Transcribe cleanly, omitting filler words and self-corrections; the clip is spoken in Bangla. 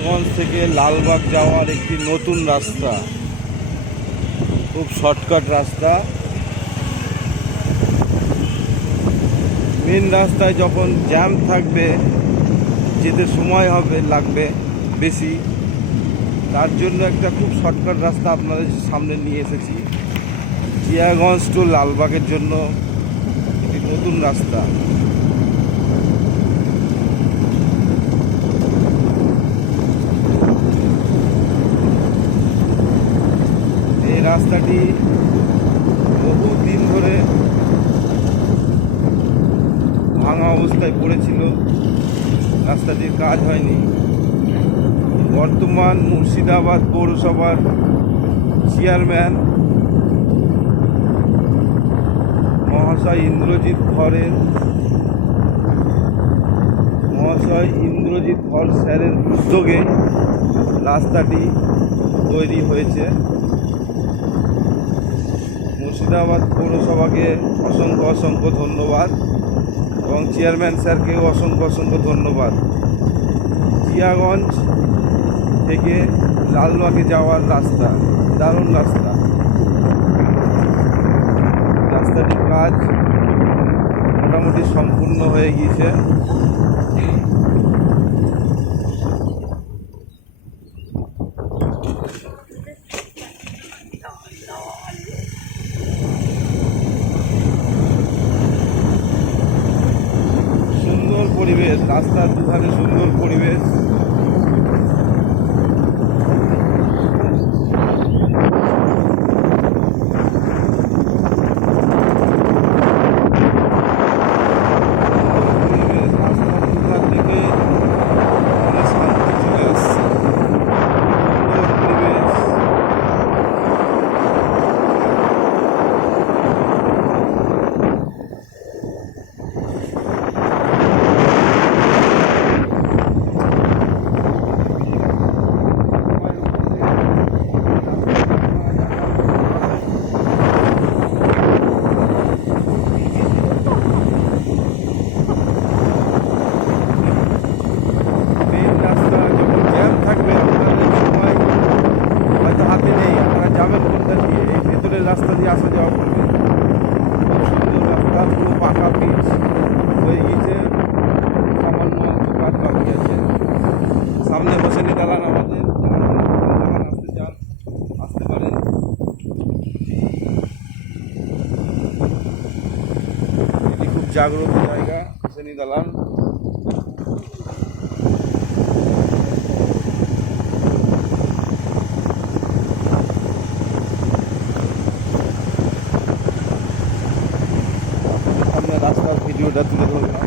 জিয়াগঞ্জ থেকে লালবাগ যাওয়ার একটি নতুন রাস্তা, খুব শর্টকাট রাস্তা। মেন রাস্তায় যখন জ্যাম থাকবে, যেতে সময় লাগবে বেশি, তার জন্য একটা খুব শর্টকাট রাস্তা আপনাদের সামনে নিয়ে এসেছি। জিয়াগঞ্জ টু লালবাগের জন্য একটি নতুন রাস্তা। এই রাস্তাটি বহু দিন ধরে ভাঙা অবস্থায় পড়েছিল, রাস্তাটির কাজ হয়নি। বর্তমান মুর্শিদাবাদ পৌরসভার চেয়ারম্যান মহাশয় ইন্দ্রজিৎ ধর স্যারের উদ্যোগে রাস্তাটি তৈরি হয়েছে। মুর্শিদাবাদ পৌরসভাকে অসংখ্য ধন্যবাদ এবং চেয়ারম্যান স্যারকেও অসংখ্য ধন্যবাদ। জিয়াগঞ্জ থেকে লালবাগে যাওয়ার রাস্তা, দারুণ রাস্তা। রাস্তাটির কাজ মোটামুটি সম্পূর্ণ হয়ে গিয়েছে। সুন্দর পরিবেশ, রাস্তার দুধারে সুন্দর পরিবেশ। রাস্তা দিয়ে আসা যাওয়া করবে। সুন্দর রাস্তা, পুরো পাকা পিচ হয়ে গিয়েছে, সামান্য কাজ বাকি আছে। সামনে হোসেনি দালান, আমাদের আসতে চান আসতে পারেন। এটি খুব জাগ্রত জায়গা, হোসেনি দালান। রাস্তার ভিডিওটা তুলে ধরলাম।